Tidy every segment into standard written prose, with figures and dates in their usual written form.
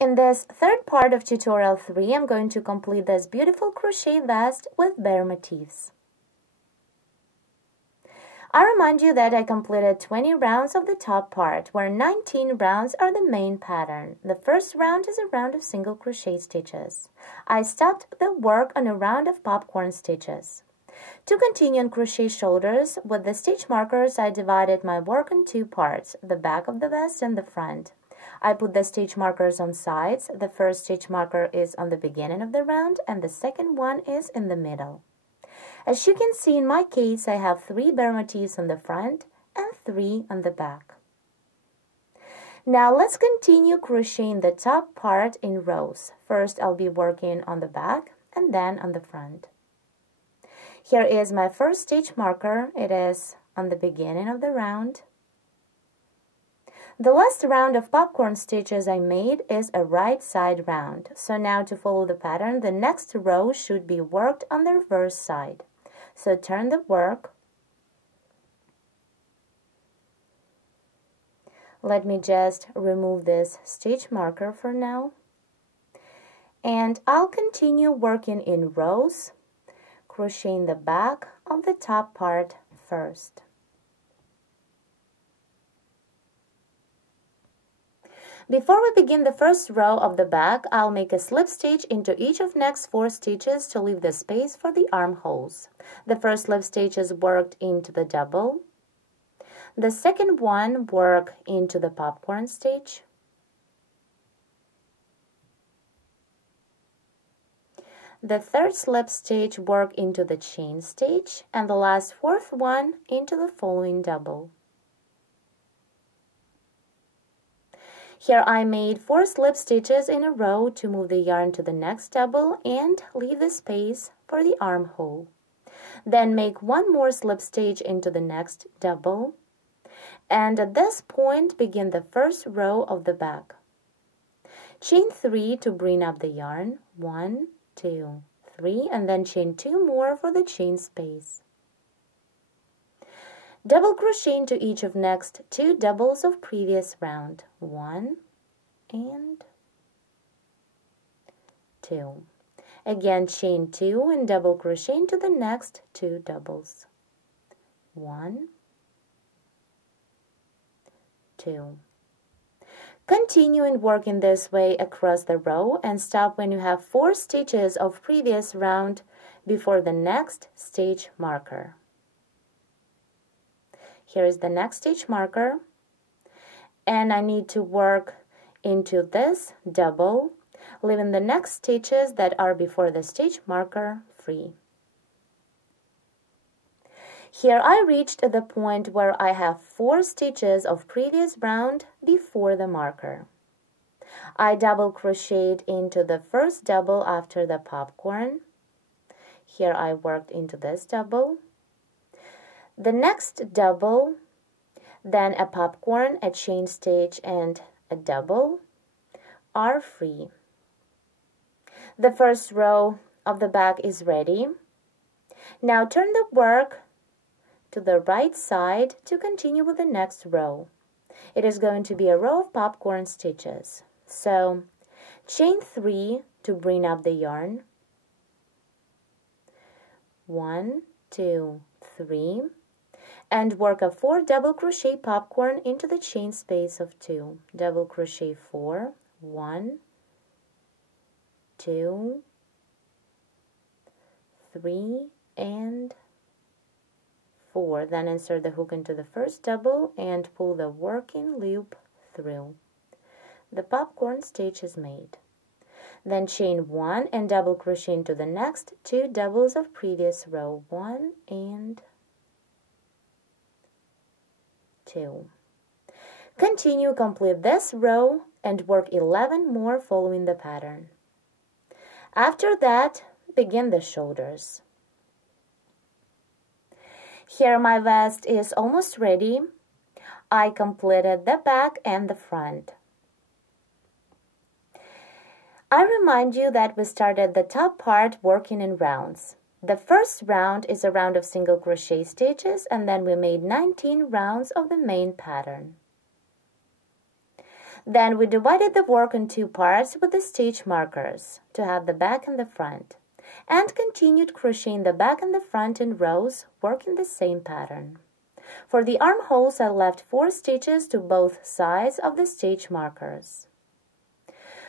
In this third part of tutorial 3, I'm going to complete this beautiful crochet vest with bare motifs. I remind you that I completed 20 rounds of the top part, where 19 rounds are the main pattern. The first round is a round of single crochet stitches. I stopped the work on a round of popcorn stitches. To continue on crochet shoulders, with the stitch markers I divided my work in two parts, the back of the vest and the front. I put the stitch markers on sides. The first stitch marker is on the beginning of the round and the second one is in the middle. As you can see in my case, I have 3 bare motifs on the front and 3 on the back. Now let's continue crocheting the top part in rows. First I'll be working on the back and then on the front. Here is my first stitch marker. It is on the beginning of the round. The last round of popcorn stitches I made is a right side round. So now to follow the pattern, the next row should be worked on the reverse side. So turn the work. Let me just remove this stitch marker for now. And I'll continue working in rows, crocheting the back of the top part first. Before we begin the first row of the back, I'll make a slip stitch into each of next 4 stitches to leave the space for the armholes. The first slip stitch is worked into the double. The second one work into the popcorn stitch. The third slip stitch work into the chain stitch, and the last 4th one into the following double. Here I made 4 slip stitches in a row to move the yarn to the next double and leave the space for the armhole. Then make 1 more slip stitch into the next double, and at this point begin the first row of the back. Chain 3 to bring up the yarn, 1, 2, 3, and then chain 2 more for the chain space. Double crochet into each of next 2 doubles of previous round, 1 and 2. Again, chain 2 and double crochet into the next 2 doubles, 1, 2. Continue and work in this way across the row and stop when you have 4 stitches of previous round before the next stitch marker. Here is the next stitch marker, and I need to work into this double, leaving the next stitches that are before the stitch marker free. Here I reached the point where I have 4 stitches of previous round before the marker. I double crocheted into the first double after the popcorn. Here I worked into this double. The next double, then a popcorn, a chain stitch, and a double are free. The first row of the back is ready. Now turn the work to the right side to continue with the next row. It is going to be a row of popcorn stitches. So chain 3 to bring up the yarn. 1, 2, 3. And work a 4 double crochet popcorn into the chain space of 2. Double crochet 4, 1, 2, 3, and 4. Then insert the hook into the first double and pull the working loop through. The popcorn stitch is made. Then chain 1 and double crochet into the next 2 doubles of previous row, 1 and 2. Continue, complete this row and work 11 more following the pattern. After that, begin the shoulders. Here my vest is almost ready. I completed the back and the front. I remind you that we started the top part working in rounds. The first round is a round of single crochet stitches, and then we made 19 rounds of the main pattern. Then we divided the work in two parts with the stitch markers to have the back and the front, and continued crocheting the back and the front in rows, working the same pattern. For the armholes, I left 4 stitches to both sides of the stitch markers.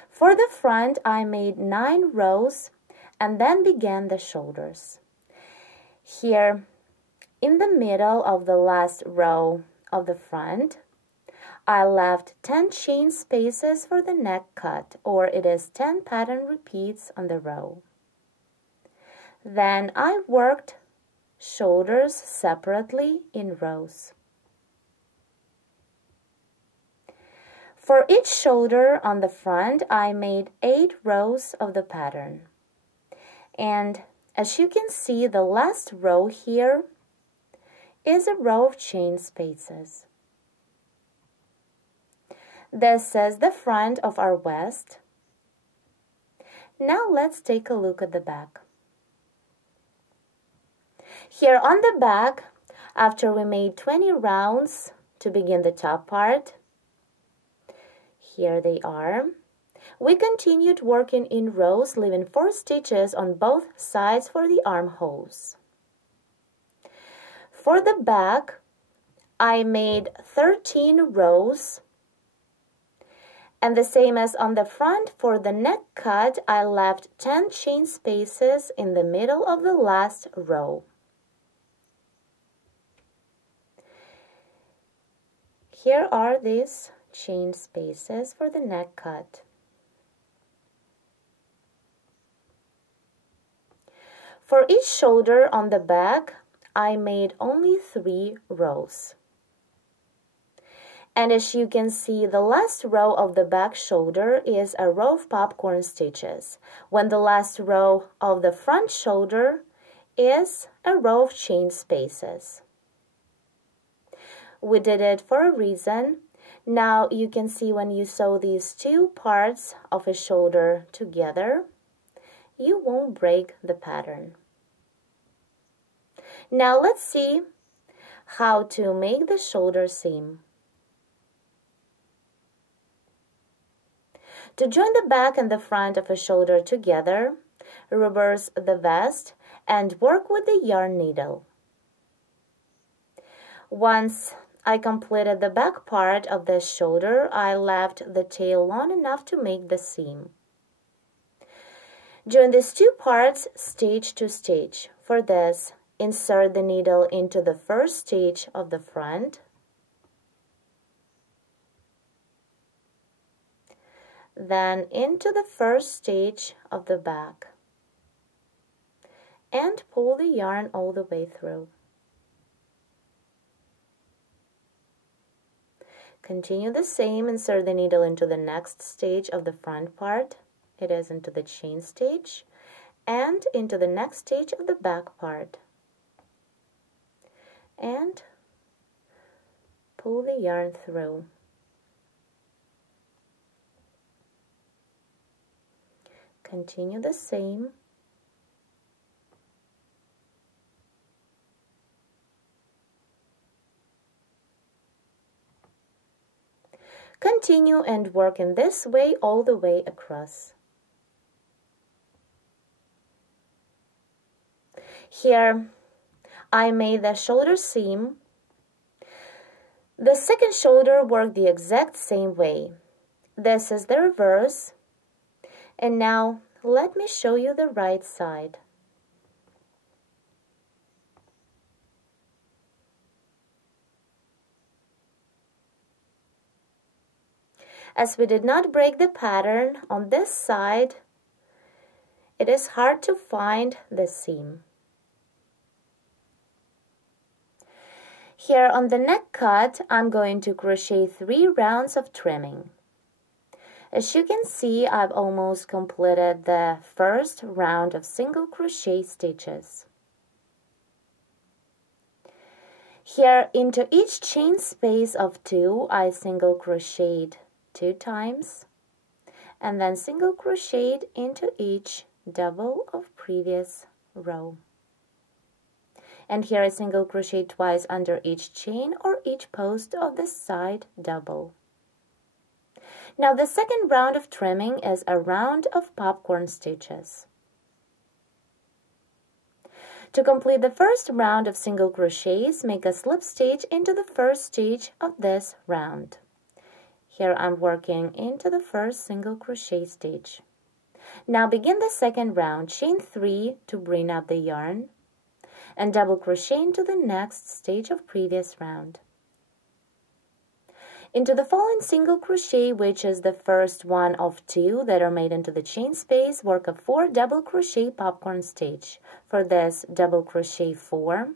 For the front, I made 9 rows and then began the shoulders. Here, in the middle of the last row of the front, I left 10 chain spaces for the neck cut, or it is 10 pattern repeats on the row. Then I worked shoulders separately in rows. For each shoulder on the front, I made 8 rows of the pattern. And as you can see, the last row here is a row of chain spaces. This is the front of our vest. Now let's take a look at the back. Here on the back, after we made 20 rounds to begin the top part, here they are, we continued working in rows, leaving 4 stitches on both sides for the armholes. For the back, I made 13 rows, and the same as on the front, for the neck cut, I left 10 chain spaces in the middle of the last row. Here are these chain spaces for the neck cut. For each shoulder on the back, I made only 3 rows. And as you can see, the last row of the back shoulder is a row of popcorn stitches, when the last row of the front shoulder is a row of chain spaces. We did it for a reason. Now you can see when you sew these 2 parts of a shoulder together, you won't break the pattern. Now let's see how to make the shoulder seam. To join the back and the front of a shoulder together, reverse the vest and work with the yarn needle. Once I completed the back part of the shoulder, I left the tail long enough to make the seam. Join these 2 parts stitch to stitch. For this, insert the needle into the first stitch of the front, then into the first stitch of the back, and pull the yarn all the way through. Continue the same, insert the needle into the next stitch of the front part, it is into the chain stitch, and into the next stitch of the back part, and pull the yarn through. Continue the same. Continue and work in this way all the way across. Here I made the shoulder seam. The second shoulder worked the exact same way. This is the reverse. And now let me show you the right side. As we did not break the pattern on this side, it is hard to find the seam. Here on the neck cut, I'm going to crochet 3 rounds of trimming. As you can see, I've almost completed the first round of single crochet stitches. Here into each chain space of 2, I single crocheted 2 times and then single crocheted into each double of previous row. And here I single crochet twice under each chain or each post of the side double. Now the second round of trimming is a round of popcorn stitches. To complete the first round of single crochets, make a slip stitch into the first stitch of this round. Here I'm working into the first single crochet stitch. Now begin the second round, chain 3 to bring up the yarn, and double crochet into the next stitch of previous round. Into the following single crochet, which is the first one of 2 that are made into the chain space, work a 4 double crochet popcorn stitch. For this, double crochet 4.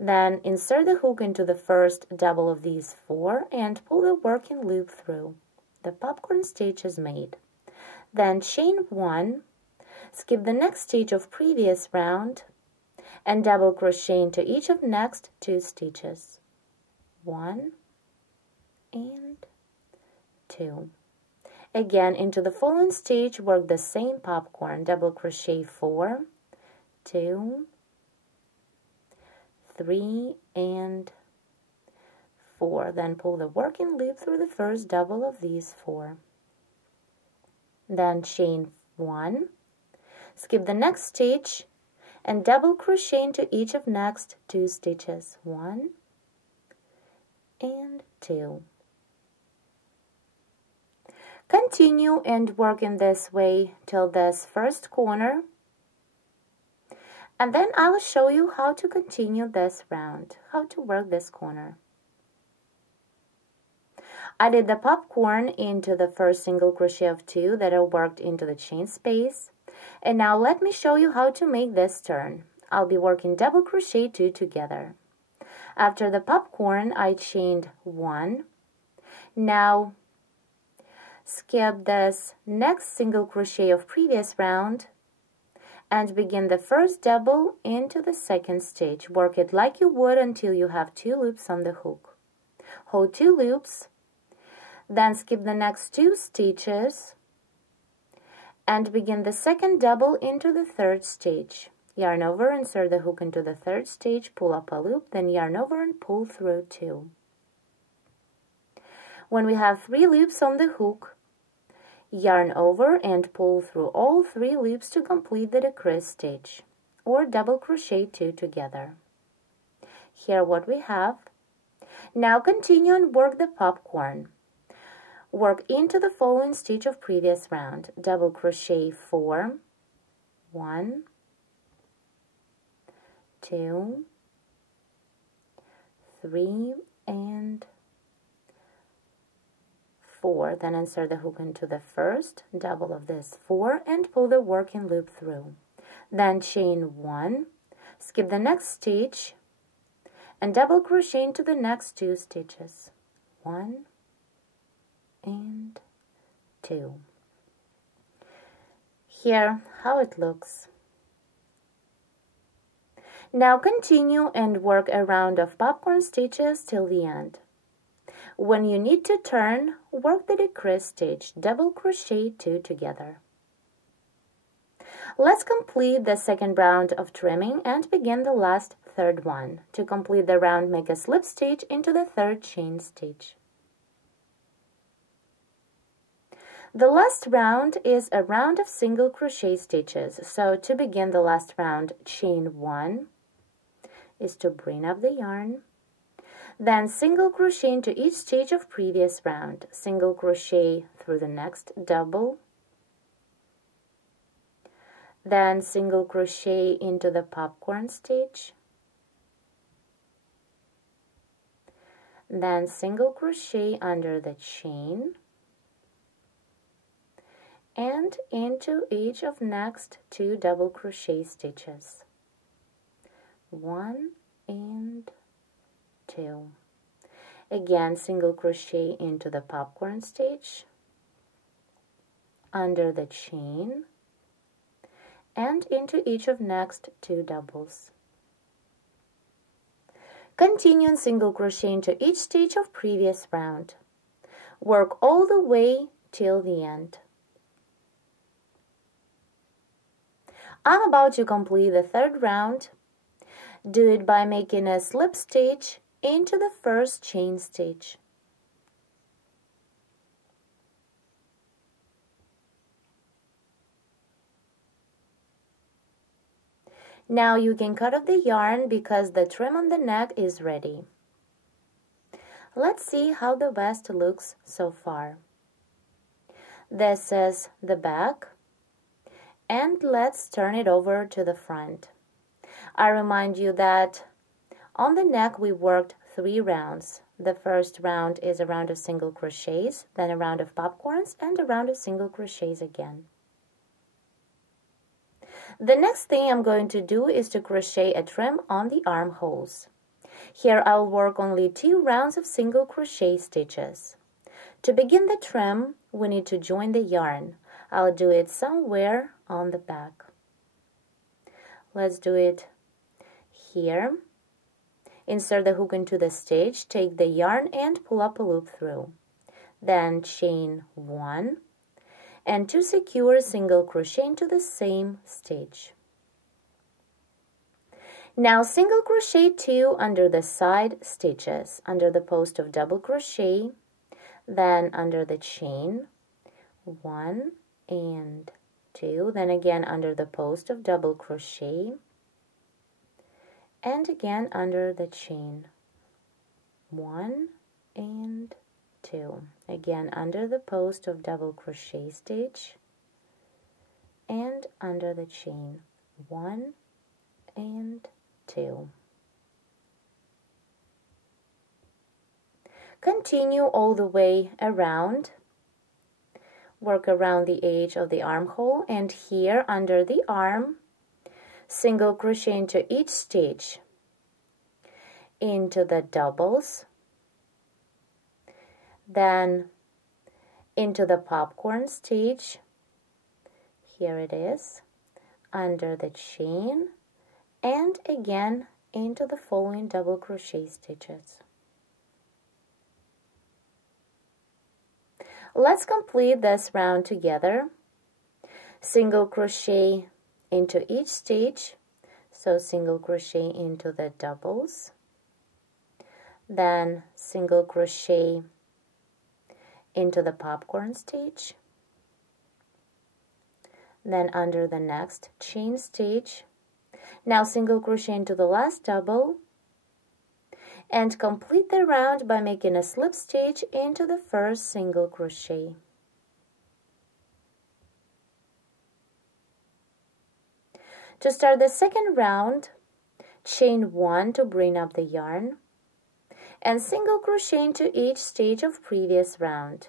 Then insert the hook into the first double of these 4 and pull the working loop through. The popcorn stitch is made. Then chain 1, skip the next stitch of previous round, and double crochet into each of next 2 stitches. 1 and 2. Again, into the following stitch, work the same popcorn, double crochet 4, 2, 3, and 4. Then pull the working loop through the first double of these 4. Then chain 1, skip the next stitch, and double crochet into each of next 2 stitches. 1 and 2. Continue and work in this way till this first corner, and then I will show you how to continue this round, how to work this corner. I did the popcorn into the first single crochet of 2 that are worked into the chain space, and now let me show you how to make this turn. I'll be working double crochet 2 together. After the popcorn, I chained 1. Now skip this next single crochet of previous round and begin the first double into the second stitch. Work it like you would until you have 2 loops on the hook. Hold 2 loops, then skip the next 2 stitches and begin the second double into the third stitch. Yarn over, insert the hook into the third stitch, pull up a loop, then yarn over and pull through 2. When we have 3 loops on the hook, yarn over and pull through all 3 loops to complete the decrease stitch, or double crochet 2 together. Here what we have. Now continue and work the popcorn. Work into the following stitch of previous round. Double crochet 4, 1, 2, 3, and 4. Then insert the hook into the first double of this 4 and pull the working loop through. Then chain 1, skip the next stitch, and double crochet into the next 2 stitches. 1 and 2. Here, how it looks. Now continue and work a round of popcorn stitches till the end. When you need to turn, work the decrease stitch, double crochet 2 together. Let's complete the second round of trimming and begin the last third one. To complete the round, make a slip stitch into the third chain stitch. The last round is a round of single crochet stitches, so to begin the last round, chain 1 is to bring up the yarn, then single crochet into each stitch of previous round, single crochet through the next double, then single crochet into the popcorn stitch, then single crochet under the chain, and into each of next 2 double crochet stitches. 1 and 2. Again, single crochet into the popcorn stitch, under the chain, and into each of next 2 doubles. Continue and single crochet into each stitch of previous round. Work all the way till the end. I'm about to complete the third round. Do it by making a slip stitch into the first chain stitch. Now you can cut off the yarn because the trim on the neck is ready. Let's see how the vest looks so far. This is the back, and let's turn it over to the front. I remind you that on the neck we worked 3 rounds. The first round is a round of single crochets, then a round of popcorns, and a round of single crochets again. The next thing I'm going to do is to crochet a trim on the armholes. Here I'll work only 2 rounds of single crochet stitches. To begin the trim, we need to join the yarn. I'll do it somewhere on the back. Let's do it here. Insert the hook into the stitch, take the yarn and pull up a loop through. Then chain 1 and to secure single crochet into the same stitch. Now single crochet 2 under the side stitches, under the post of double crochet, then under the chain 1 and 2, then again under the post of double crochet, and again under the chain 1 and 2, again under the post of double crochet stitch and under the chain 1 and 2. Continue all the way around. Work around the edge of the armhole, and here under the arm, single crochet into each stitch, into the doubles, then into the popcorn stitch, here it is, under the chain, and again into the following double crochet stitches. Let's complete this round together. Single crochet into each stitch, so single crochet into the doubles, then single crochet into the popcorn stitch, then under the next chain stitch. Now single crochet into the last double, and complete the round by making a slip stitch into the first single crochet. To start the second round, chain 1 to bring up the yarn, and single crochet into each stitch of previous round.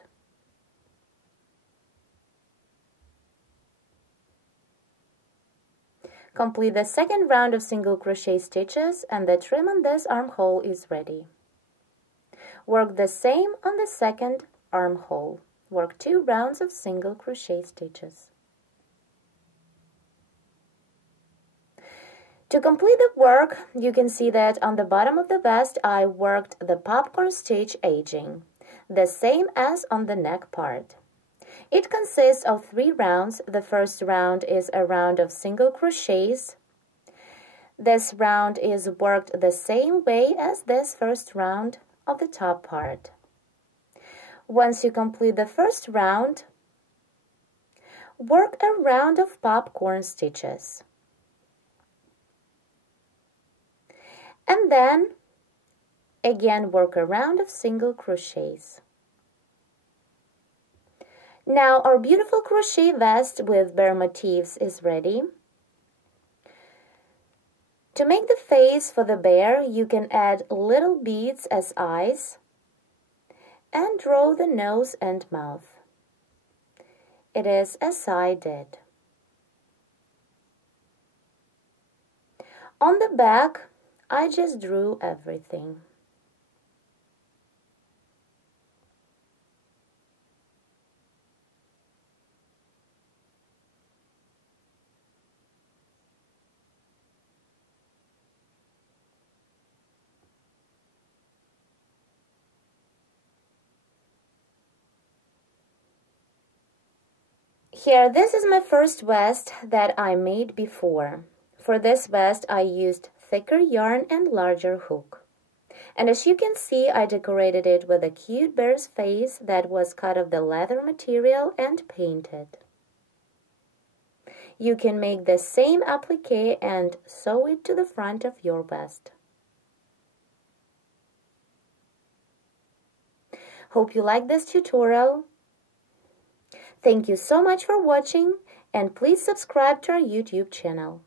Complete the second round of single crochet stitches, and the trim on this armhole is ready. Work the same on the second armhole. Work 2 rounds of single crochet stitches. To complete the work, you can see that on the bottom of the vest I worked the popcorn stitch edging, the same as on the neck part. It consists of 3 rounds. The first round is a round of single crochets. This round is worked the same way as this first round of the top part. Once you complete the first round, work a round of popcorn stitches. And then again work a round of single crochets. Now our beautiful crochet vest with bear motifs is ready. To make the face for the bear, you can add little beads as eyes and draw the nose and mouth. It is as I did. On the back, I just drew everything. Here, this is my first vest that I made before. For this vest, I used thicker yarn and larger hook. And as you can see, I decorated it with a cute bear's face that was cut of the leather material and painted. You can make the same applique and sew it to the front of your vest. Hope you like this tutorial. Thank you so much for watching, and please subscribe to our YouTube channel.